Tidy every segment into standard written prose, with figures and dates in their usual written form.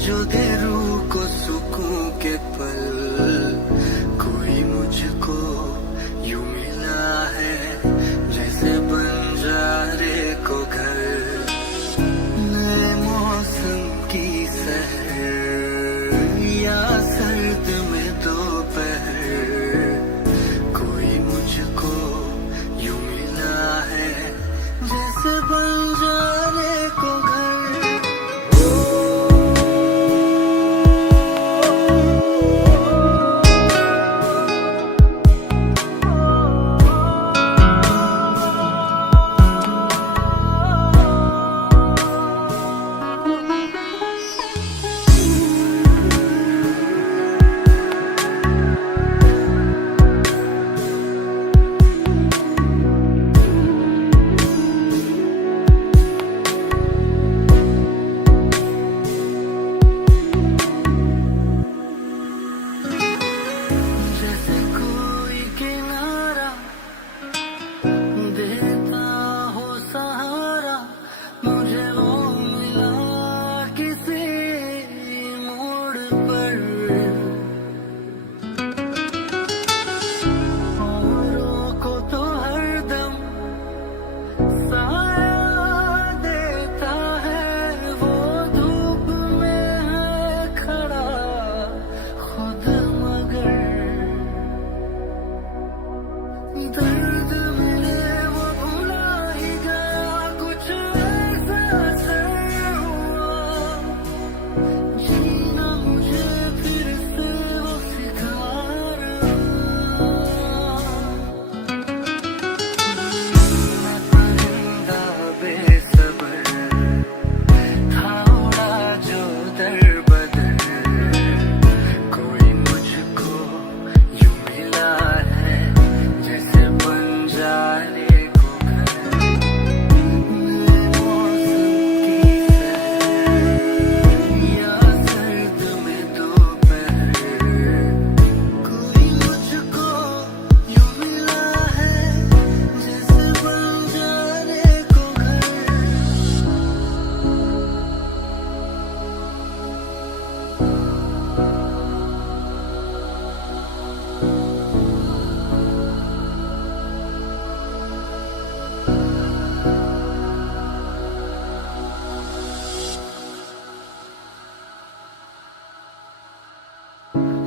जो दे रूह को सुकून के पल, कोई मुझको यूं मिला है जैसे बंजारे को घर। नए मौसम की सहर या सर्द में दोपहर, कोई मुझको यूं मिला है जैसे बंजारे को घर।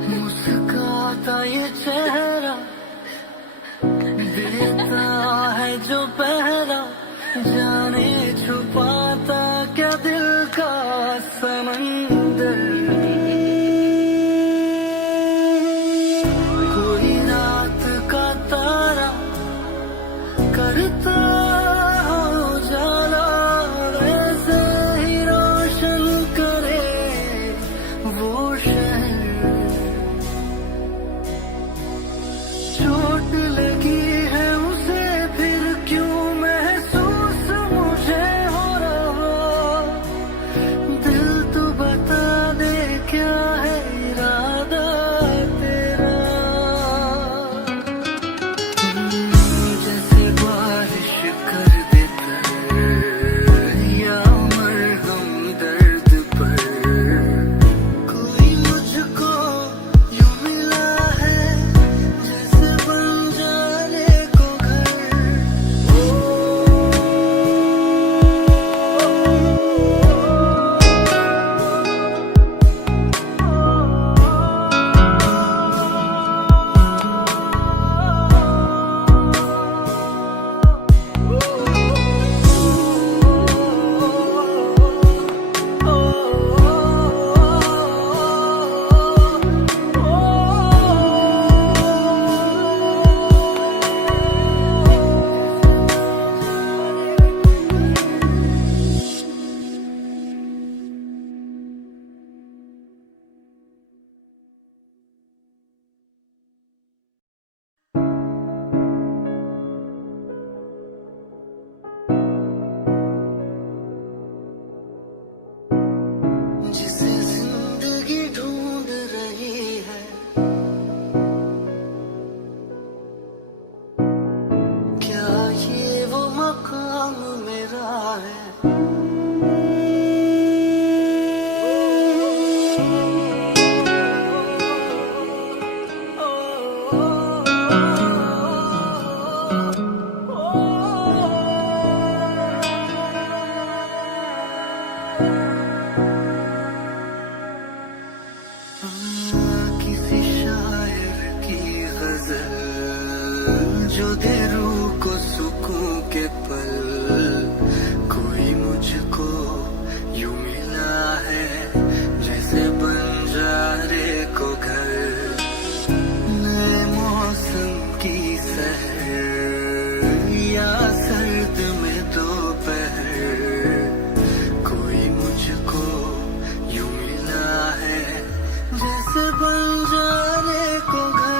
मुस्काता ये चेहरा देता है जो पहरा, जाने छुपाता क्या दिल का समंदर। कोई रात का तारा करता हो जाला, वैसे ही रोशन करे वो शहर। पल कोई मुझको यूं मिला है जैसे बंजारे को घर, नए मौसम की सहर या सर्द में दोपहर, कोई मुझको यूं मिला है जैसे बंजारे को घर।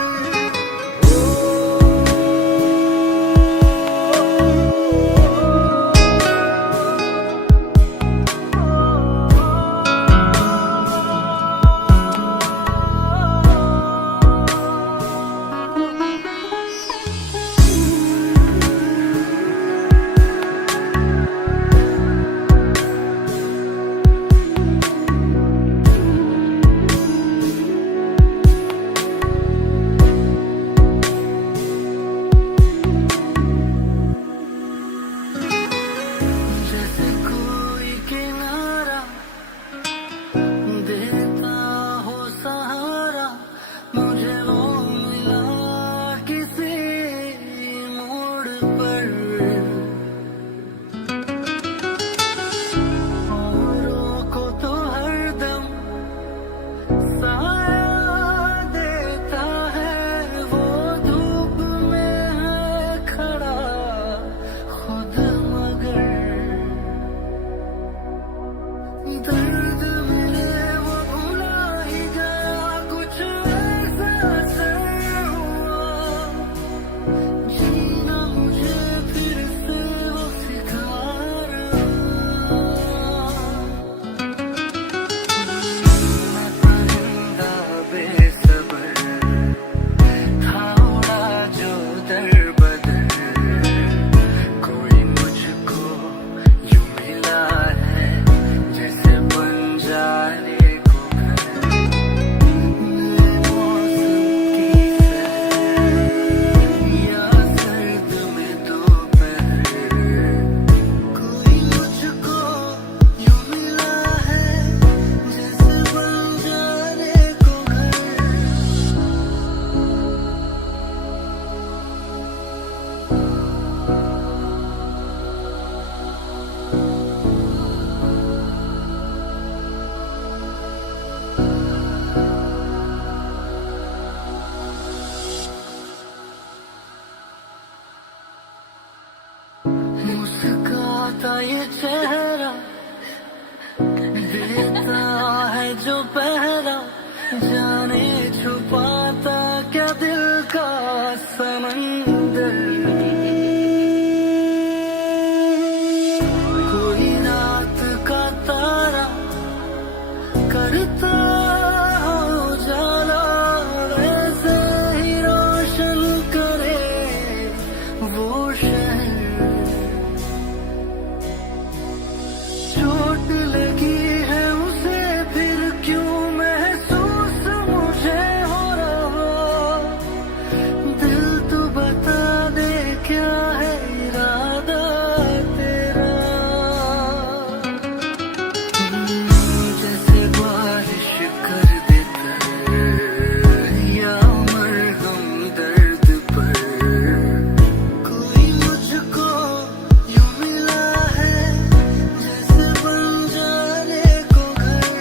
मुस्काता ये चेहरा देता है जो पहरा, जाने छुपाता क्या दिल का समंदर, कोई रात का तारा करता हो जाला, वैसे ही रोशन करे वो शहर। चोट लगी है उसे फिर क्यों महसूस मुझे हो रहा, दिल तो बता दे क्या है इरादा तेरा। जैसे बारिश कर देता या मरहम दर्द पर, कोई मुझको यूं मिला है जैसे बंजारे को घर।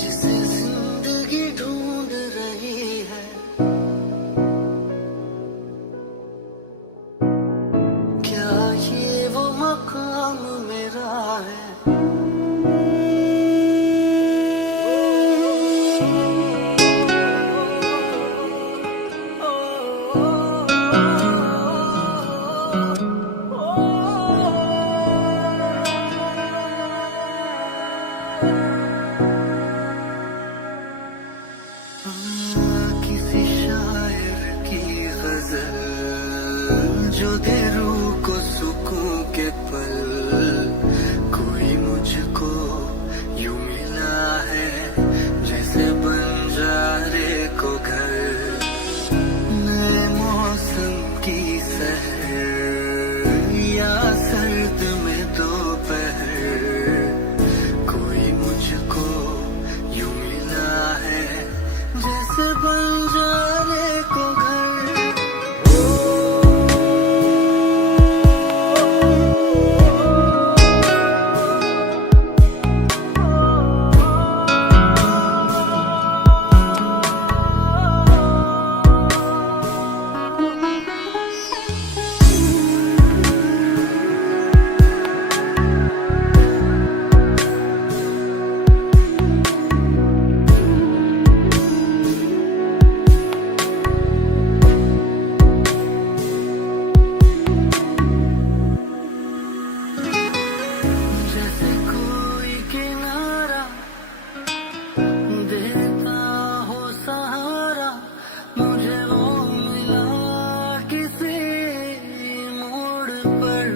जिसे जिंदगी ढूंढ रही है, क्या ये वो मकाम मेरा है। रूह को सुकून के पल, कोई मुझको यूं मिला है जैसे बंजारे को घर। नए मौसम की सहर या सर्द में दोपहर, कोई मुझको यूं मिला है जैसे बंजारे को घर। जैसे कोई किनारा देता हो सहारा, मुझे वो मिला किसी मोड़ पर।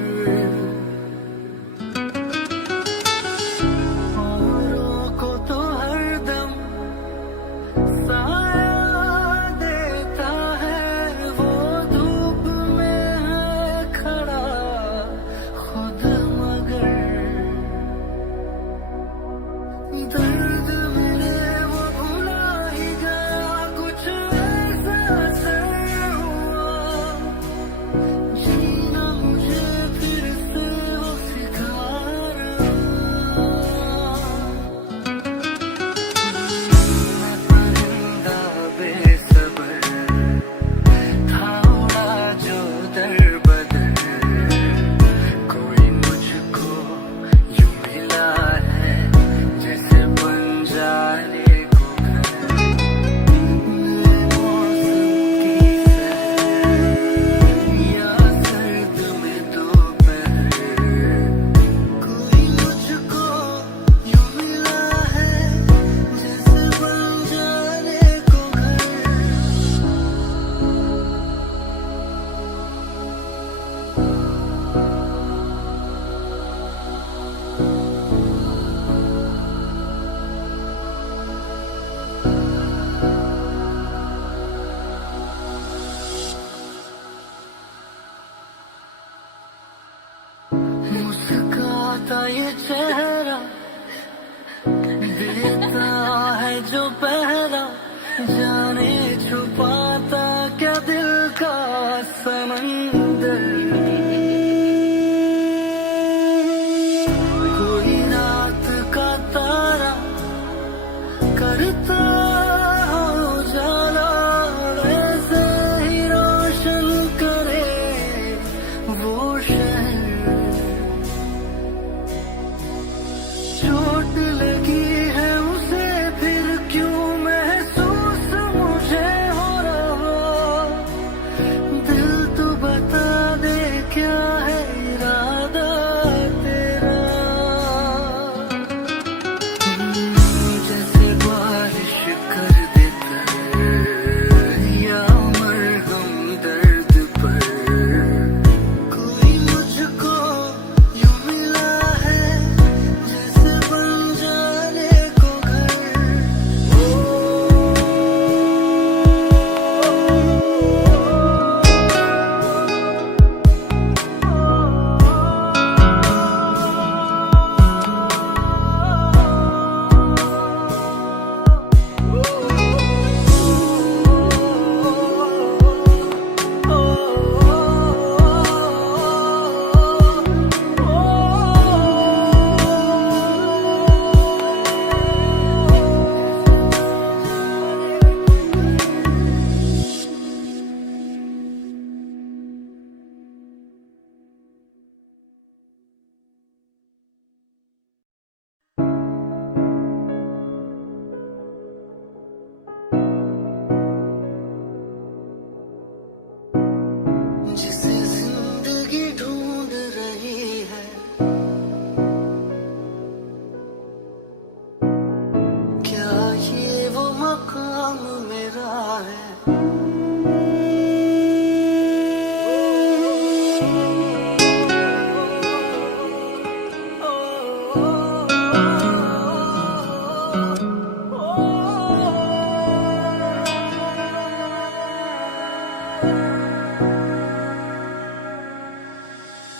औरों को तो हरदम साया देता है, वो धूप में है खड़ा खुद मगर। दर्द मिले वो भुला ही गया, कुछ ऐसा असर हुआ, जीना मुझे फिर से वो सिखा रहा। मैं परिंदा बेसब्र था, उड़ा जो दर बदर, कोई मुझको यूं मिला है जैसे बंजारे को घर। नए मौसम की सहर या सर्द में दोपहर, कोई मुझको यूं मिला है जैसे बंजारे को घर। मुस्काता ये चेहरा देता है जो पहरा, जाने छुपाता क्या दिल का समंदर। कोई रात का तारा करता हो उजाला, वैसे ही रोशन करे वो शहर।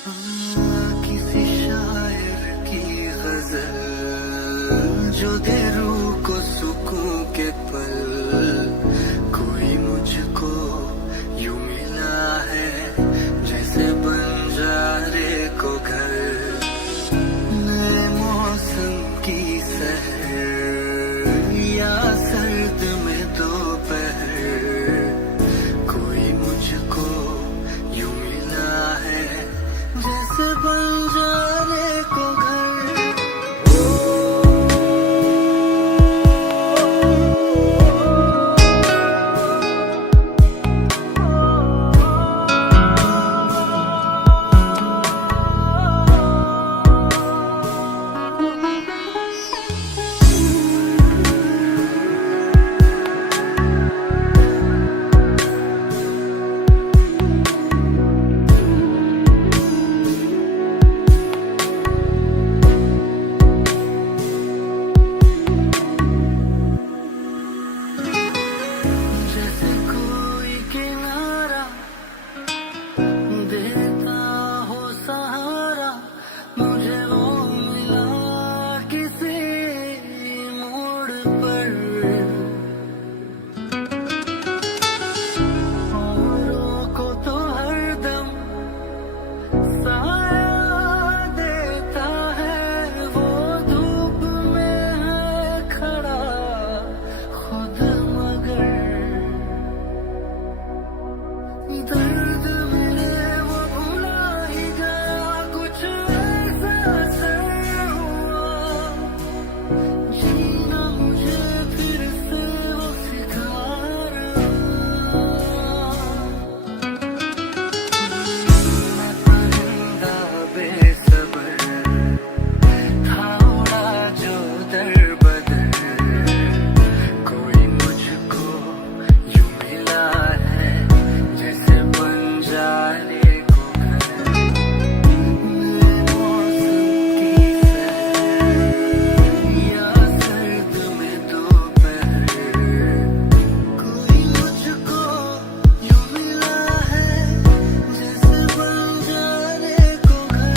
किसी शायर की गजल जो दे रूह को सुकून के पल, कोई मुझको यूं मिला है जैसे बंजारे को घर। नए मौसम की सहर या सर्द में दोपहर, कोई मुझको यूं मिला है जैसे बंजारे को घर। जैसे कोई किनारा देता हो सहारा, मुझे वो मिला किसी मोड़ पर। औरों को तो हरदम साया देता है, वो धूप में है खड़ा खुद मगर। दर्द मिले वो भुला ही गया, कुछ ऐसा असर हुआ। जीना मुझे फिर से वो सिखा रहा। मैं परिंदा बेसब्र था, उड़ा जो दर बदर, कोई मुझको यूं मिला है जैसे बंजारे को घर। नए मौसम की सहर या सर्द में दोपहर, कोई मुझको यूं मिला है जैसे बंजारे को घर।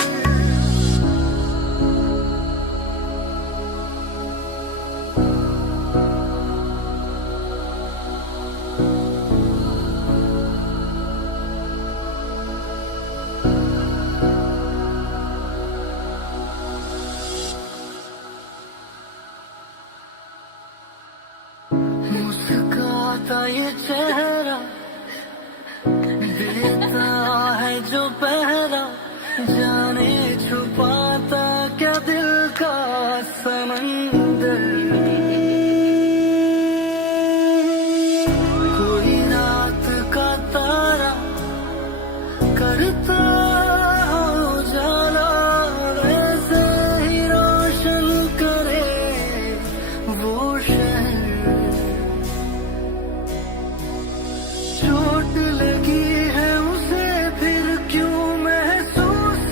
मुस्काता ये चेहरा देता है जो पहरा, जाने छुपाता क्या दिल का समंदर। कोई रात का तारा करता हो जाला, वैसे ही रोशन करे वो शहर। चोट लगी है उसे फिर क्यों महसूस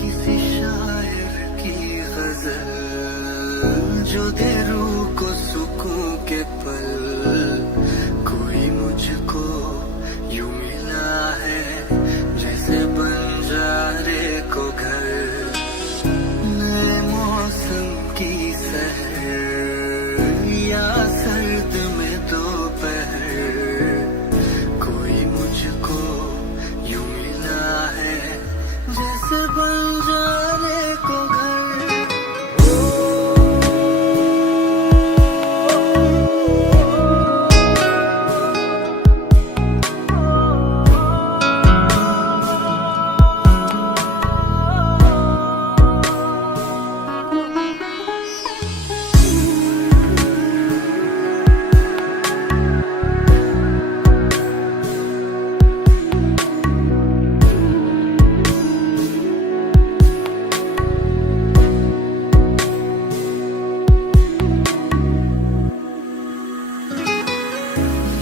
किसी शायर की गजल जो दे रूह को सुकून के पल, कोई मुझको यूं मिला है जैसे बंजारे को घर, नए मौसम की सहर या सर्द में दोपहर, कोई मुझको यूं मिला है जैसे बंजारे को घर।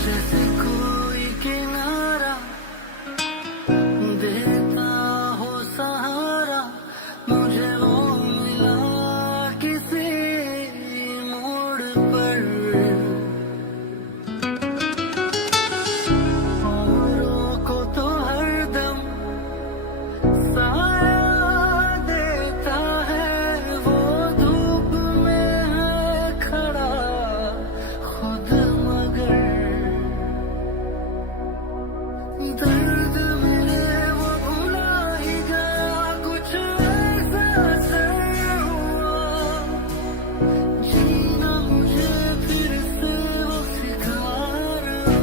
जैसे कोई किनारा देता हो सहारा, मुझे वो मिला किसी मोड़ पर, औरों को तो हरदम साया देता है, वो धूप में है खड़ा खुद मगर, दर्द मिले वो भुला ही गया, कुछ ऐसा असर हुआ, जीना मुझे फिर से वो सिखा रहा।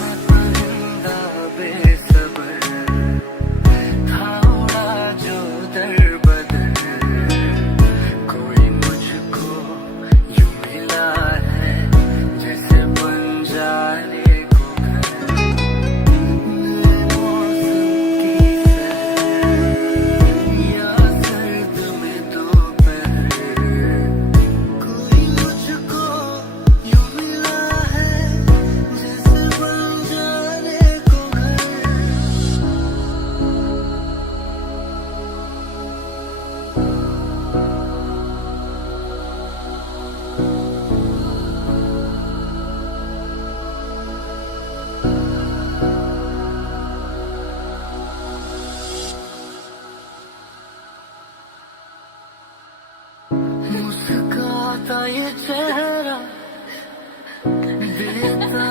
मैं परिंदा बेसब्र था, उड़ा जो दर बदर, कोई मुझको यूं मिला है जैसे बंजारे को घर, नए मौसम की सहर या सर्द में दोपहर, कोई मुझको यूं मिला है जैसे बंजारे को घर। मुस्काता ये चेहरा देता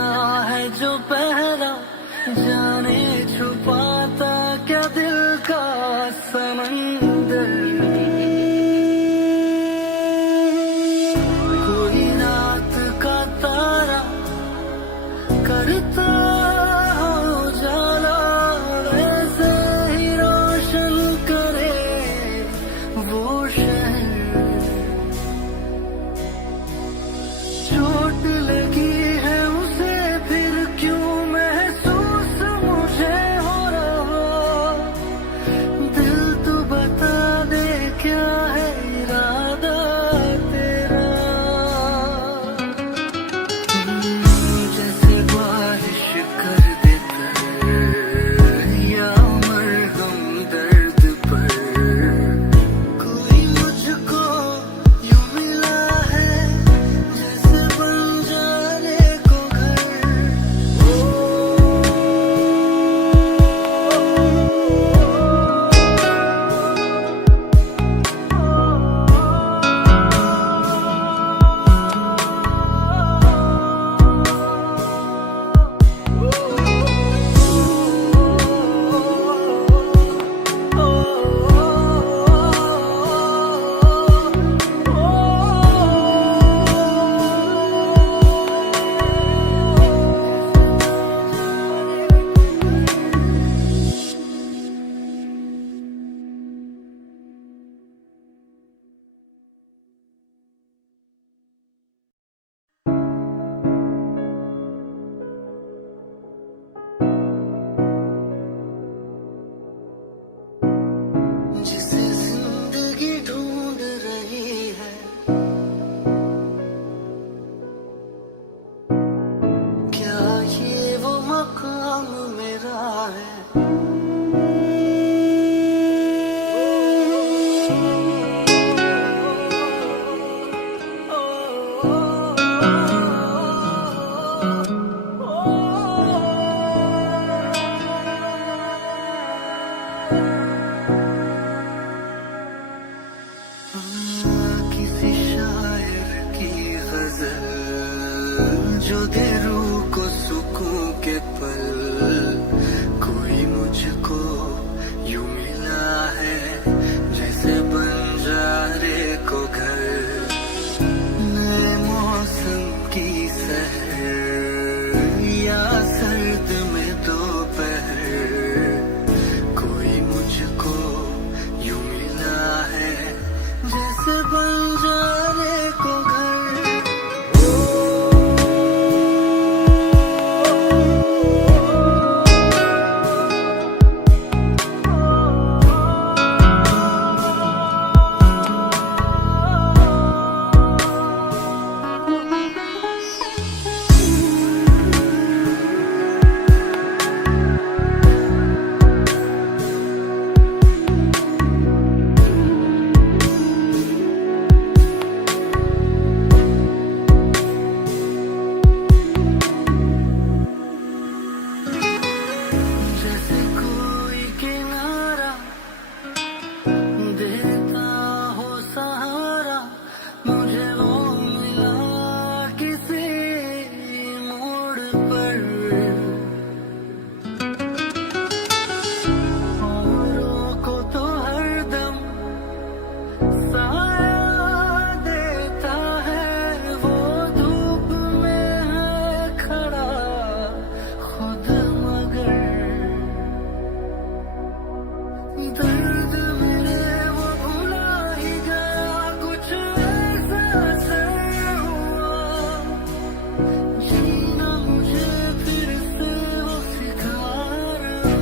है जो पहरा, जाने छुपाता क्या दिल का समंदर, कोई रात का तारा करता हो जाला, वैसे ही रोशन करे वो शहर, चोट लगी है उसे फिर क्यों महसूस जो दे रूह को सुकून के पल, कोई मुझको यूं मिला है जैसे बंजारे को घर। नए मौसम की सहर या सर्द में दोपहर, कोई मुझको यूं मिला है जैसे बंजारे को घर। जैसे कोई किनारा देता हो सहारा, मुझे वो मिला किसी मोड़ पर। औरों को तो हरदम साया देता है, वो धूप में है खड़ा खुद मगर। दर्द मेरे वो भुला ही गया, कुछ ऐसा असर हुआ, जीना मुझे फिर से वो सिखा रहा।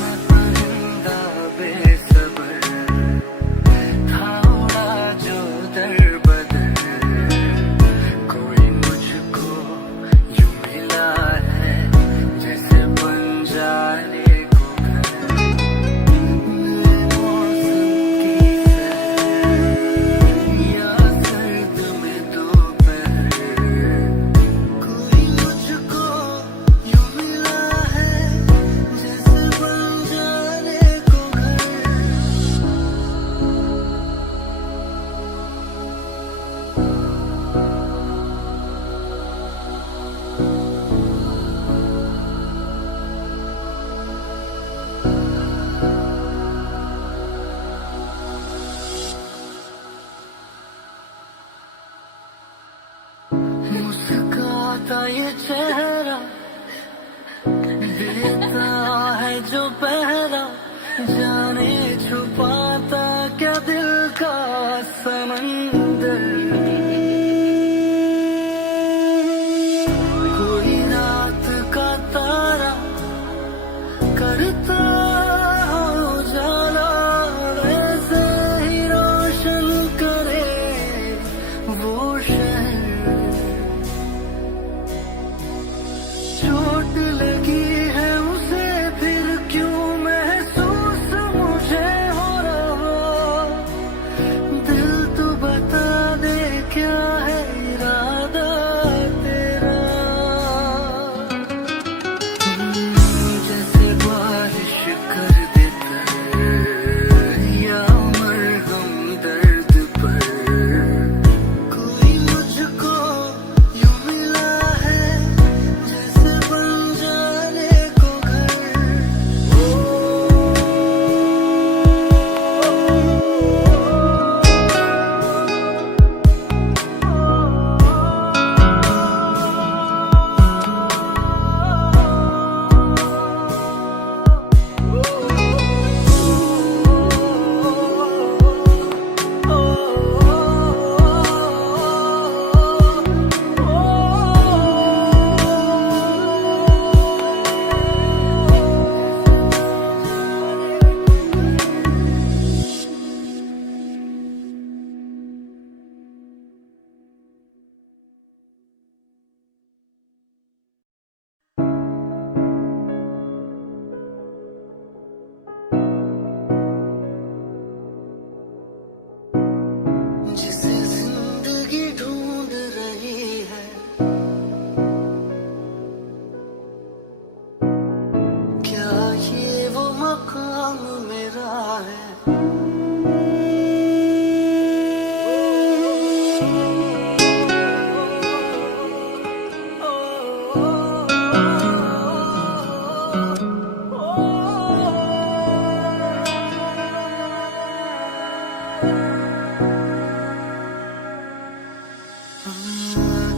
मैं परिंदा बेसब्र था, उड़ा जो दर बदर, कोई मुझको यूं मिला है जैसे बंजारे को घर। नए मौसम की सहर या सर्द में दोपहर, कोई मुझको यूं मिला है जैसे बंजारे को घर। मुस्काता ये चेहरा देता है जो पहरा, जाने छुपाता क्या दिल का समंदर। कोई रात का तारा करता हो उजाला, वैसे ही रोशन करे वो शहर।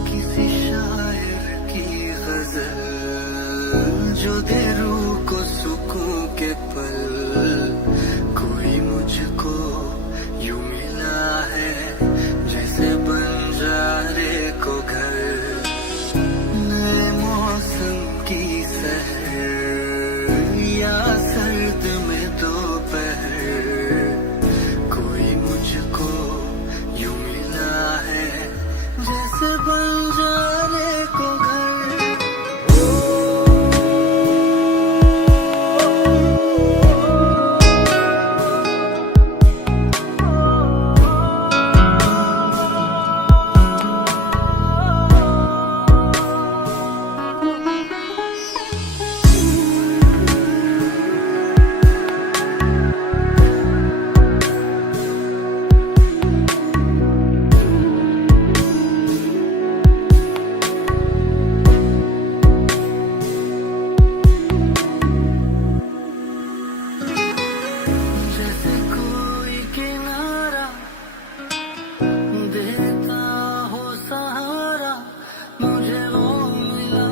किसी शायर की गजल जो दे रूह को सुकून के पल, कोई मुझको यूं मिला है जैसे बंजारे को घर, नए मौसम की सहर या सर्द में दोपहर, कोई मुझको यूं मिला है जैसे बंजारे को घर। जैसे कोई किनारा देता हो सहारा, मुझे वो मिला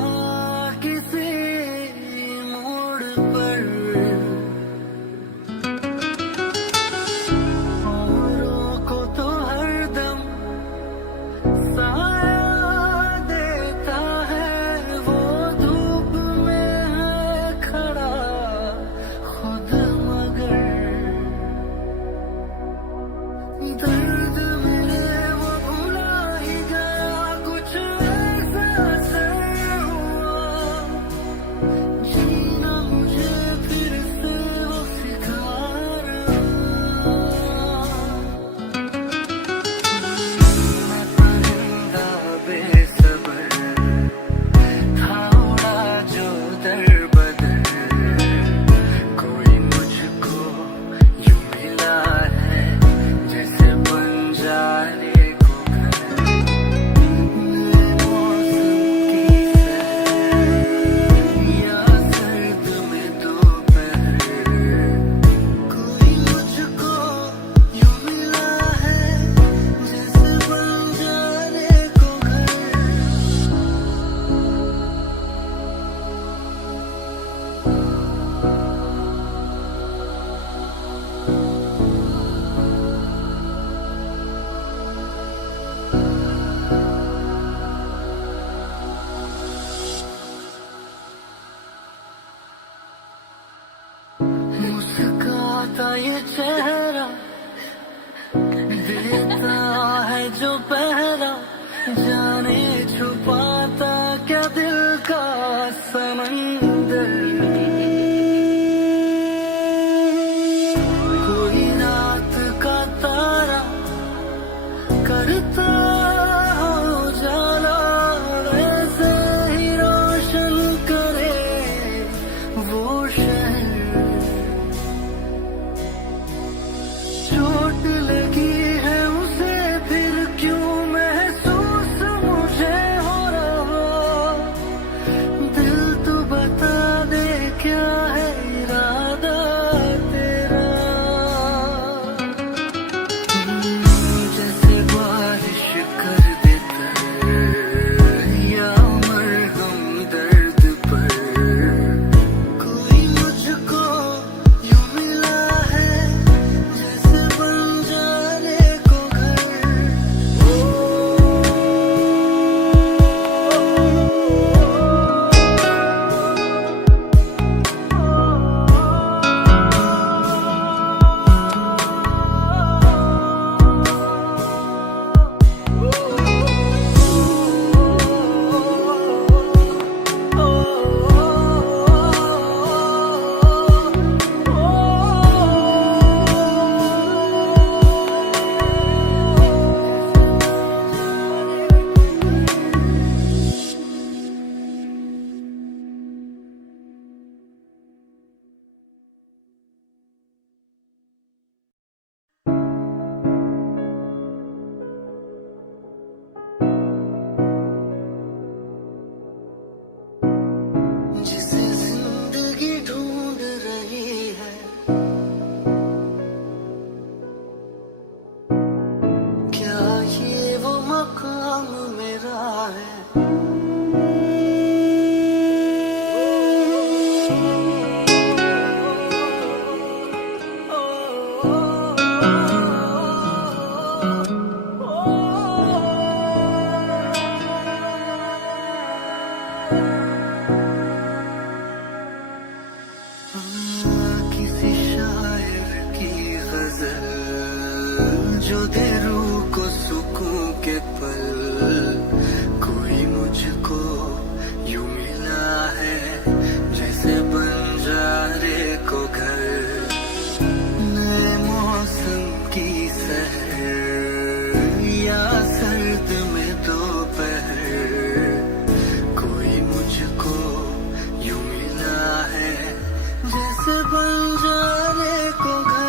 किसी मोड़ पर, औरों को तो हरदम साया देता है, वो धूप में है खड़ा खुद मगर, दर्द मिले वो भुला ही गया, कुछ ऐसा असर हुआ, जीना मुझे फिर से वो सिखा रहा। मैं परिंदा बेसब्र था, उड़ा जो दर बदर, कोई मुझको यूं मिला है जैसे बंजारे को घर, नए मौसम की सहर या सर्द में दोपहर, कोई मुझको यूं मिला है जैसे बंजारे को घर। मुस्काता ये चेहरा देता है जो पहरा, जाने छुपाता क्या दिल का समंदर, कोई रात का तारा करता हो जाला, वैसे ही रोशन करे वो शहर, चोट लगी है उसे फिर क्यों महसूस मुझे हो रहा, दिल तो बता दे क्या है इरादा तेरा। जैसे बारिश कर देता या मरहम दर्द पर, कोई मुझको यूं मिला है जैसे बंजारे जो दे रूह को सुकून के पल, कोई मुझको यूं मिला है जैसे बंजारे को घर। नए मौसम की सहर या सर्द में दोपहर, कोई मुझको यूं मिला है जैसे बंजारे को घर।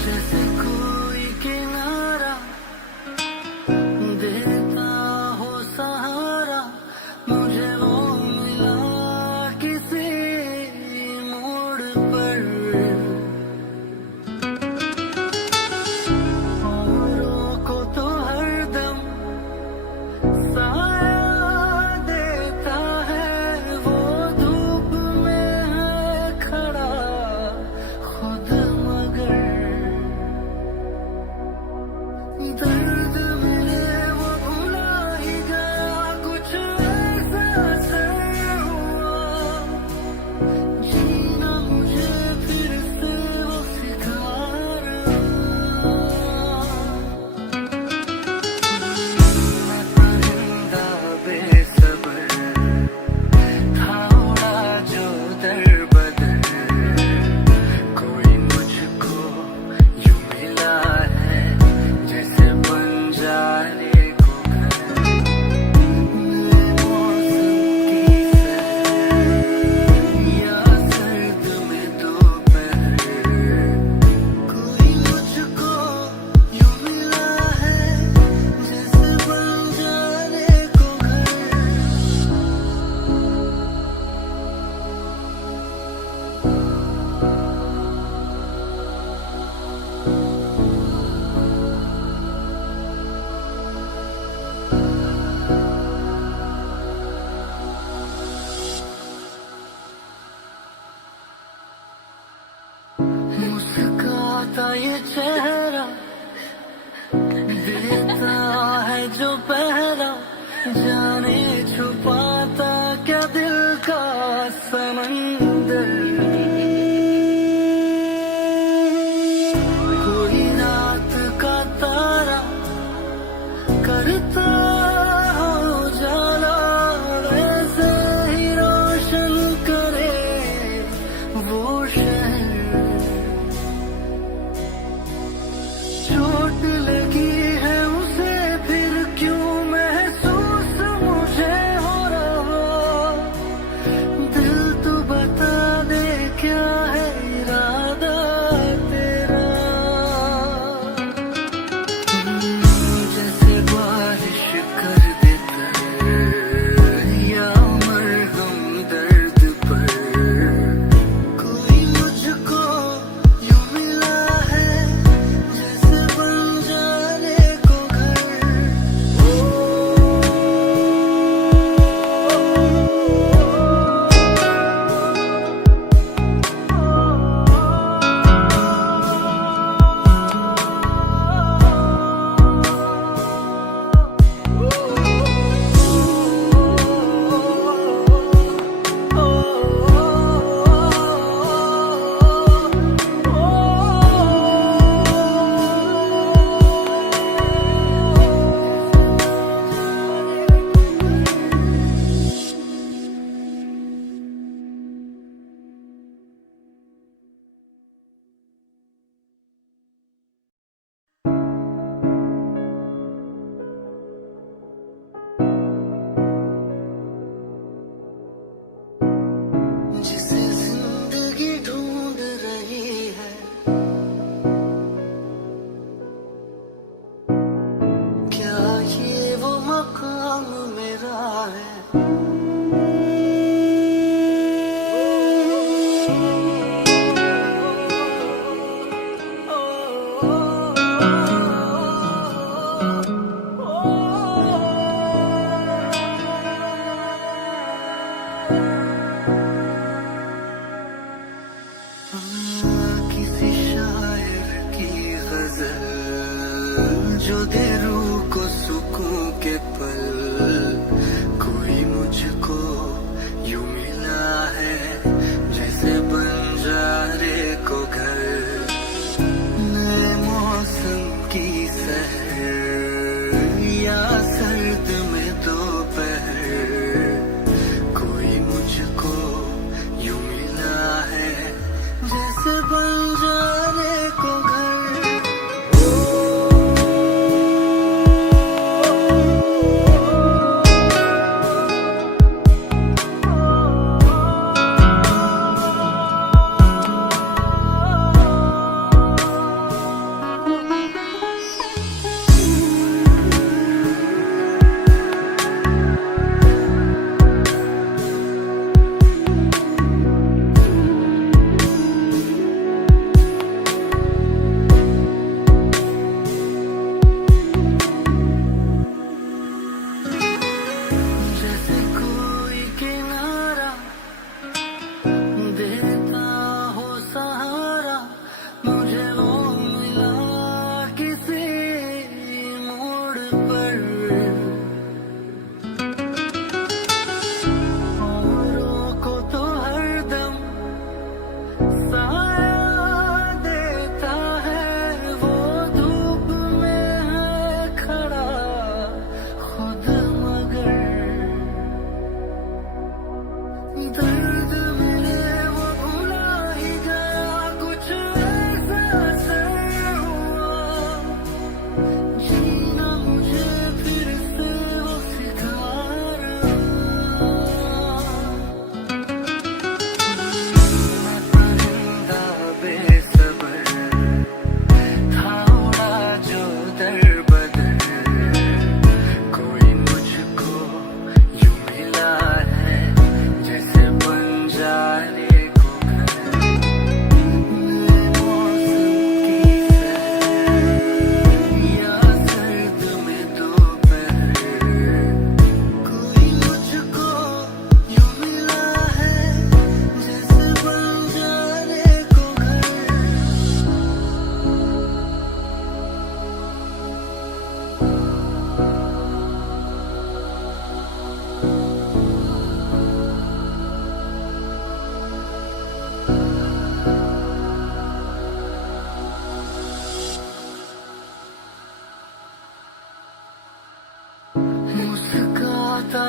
जैसे कोई किनारा देता हो सहारा, मुझे वो मिला किसी मोड़ पर। औरों को तो हरदम साया देता है, वो धूप में है खड़ा खुद मगर। दर्द मिले वो भुला ही गया, कुछ ऐसा असर हुआ, जीना मुझे फिर से वो सिखा रहा। मैं परिंदा बेसब्र था, उड़ा जो दर बदर, कोई मुझको यूं मिला है जैसे बंजारे को घर। नए मौसम की सहर या सर्द में दोपहर, कोई मुझको यूं मिला है जैसे बंजारे को घर। मुस्काता ये चेहरा देता है जो पहरा, जाने छुपाता क्या दिल का समंदर। कोई रात का तारा करता हो जाला, वैसे ही रोशन करे वो शहर। चोट लगी है उसे फिर क्यों महसूस मुझे हो रहा, दिल तो बता दे क्या है इरादा तेरा। जैसे बारिश कर देता या मरहम दर्द पर, कोई मुझको यूं मिला है जैसे बंजारे को घर।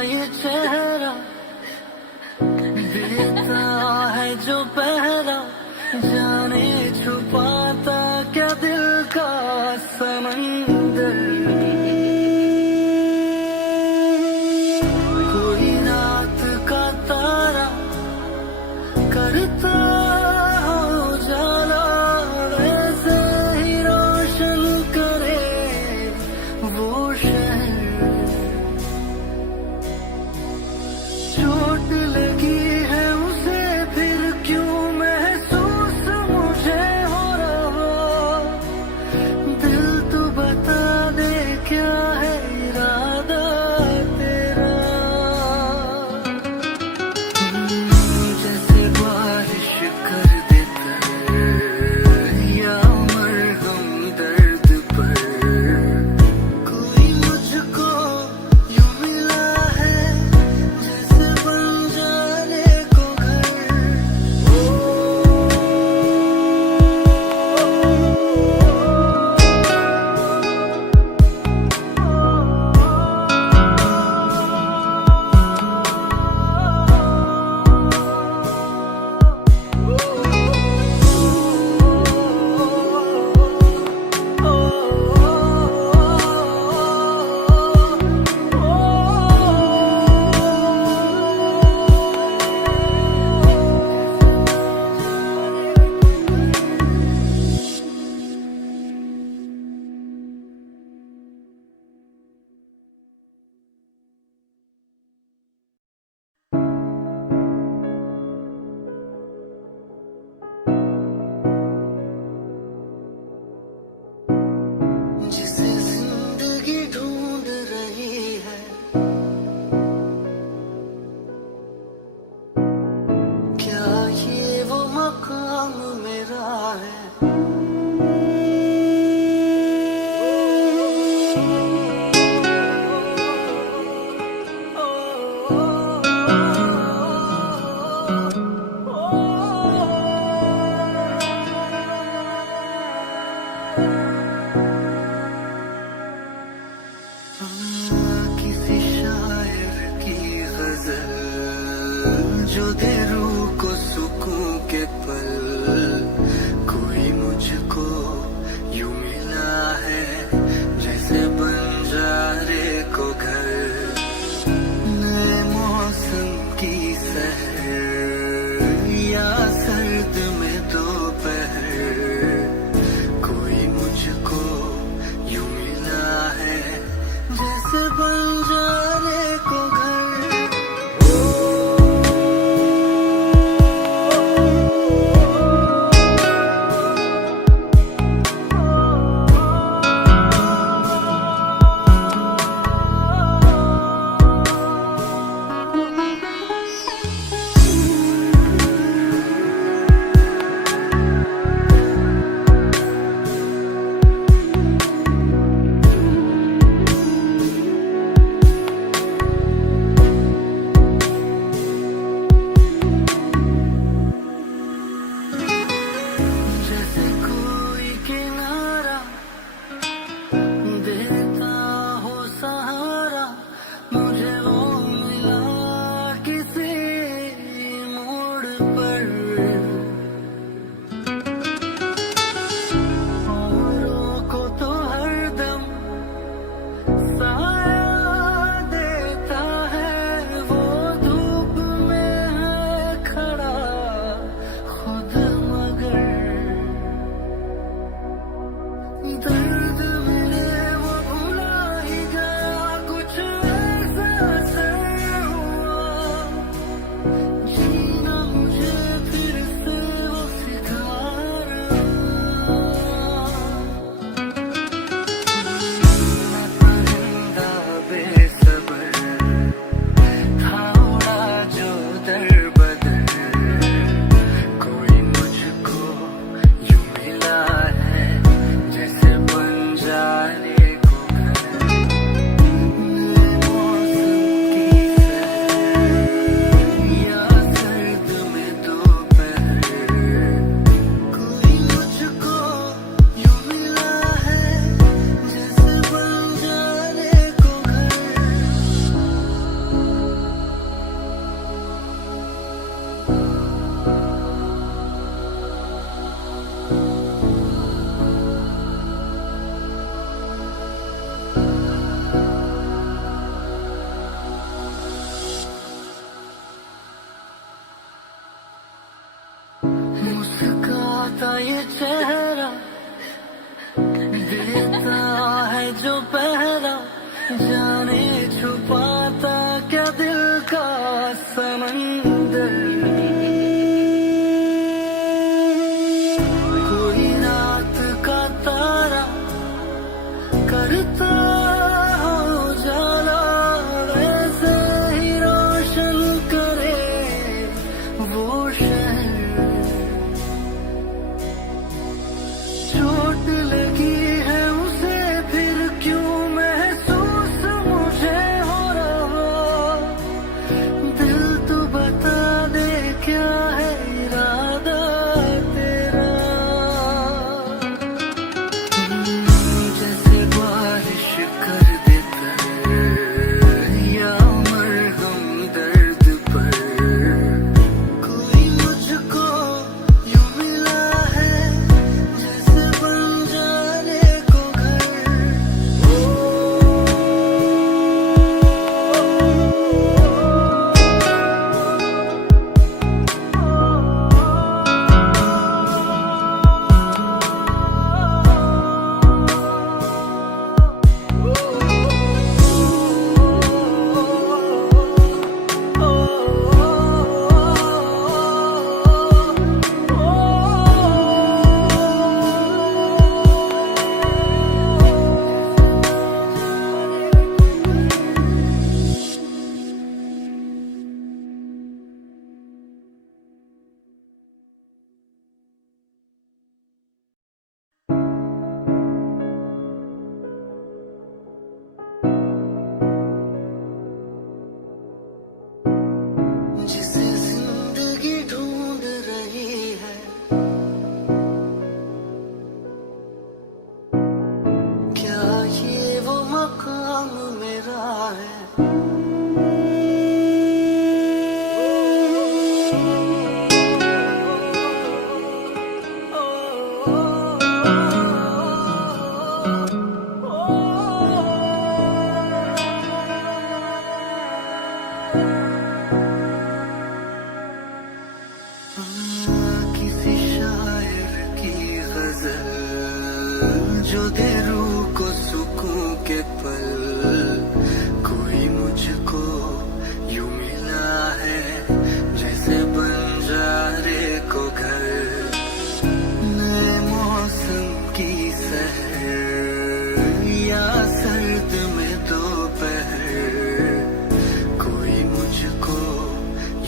ये चेहरा देता है जो पहरा, जाने छुपाता क्या दिल का समंदर। कोई रात का तारा करता हो उजाला, वैसे ही रोशन करे वो शहर। चोट लगी है उसे फिर क्यों महसूस मुझे हो रहा, दिल तू बता दे क्या है इरादा तेरा। जैसे बारिश कर देता या मरहम दर्द पर, कोई मुझको यूं मिला है जैसे बन जाने को घर। जिसे जिंदगी ढूंढ रही है, क्या ये वो मकाम मेरा है। किसी शायर की गजल जो दे रूह को सुकून के पल, कोई मुझ मुस्काता ये चेहरा देता है जो पहरा, जाने छुपाता क्या दिल का समंदर। कोई रात का तारा करता हो जाला, वैसे ही रोशन करे वो शहर। चोट लगी है उसे फिर क्यों महसूस मुझे हो रहा, दिल तो बता दे क्या है इरादा तेरा। जैसे बारिश कर देता या मरहम दर्द पर, कोई मुझको यूं मिला है जैसे बंजारे को घर। जिसे जिंदगी ढूंढ रही है, क्या ये वो मकाम मेरा है। किसी शायर की गजल जो दे रूह को सुकून के पल, कोई मुझको यूं मिला है जैसे बंजारे को घर। नए मौसम की सहर या सर्द में दोपहर, कोई मुझको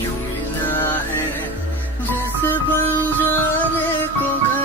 यूं मिला है जैसे बंजारे को घर।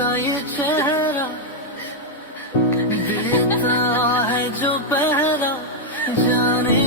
लगता ये चेहरा देता है जो पहरा जाने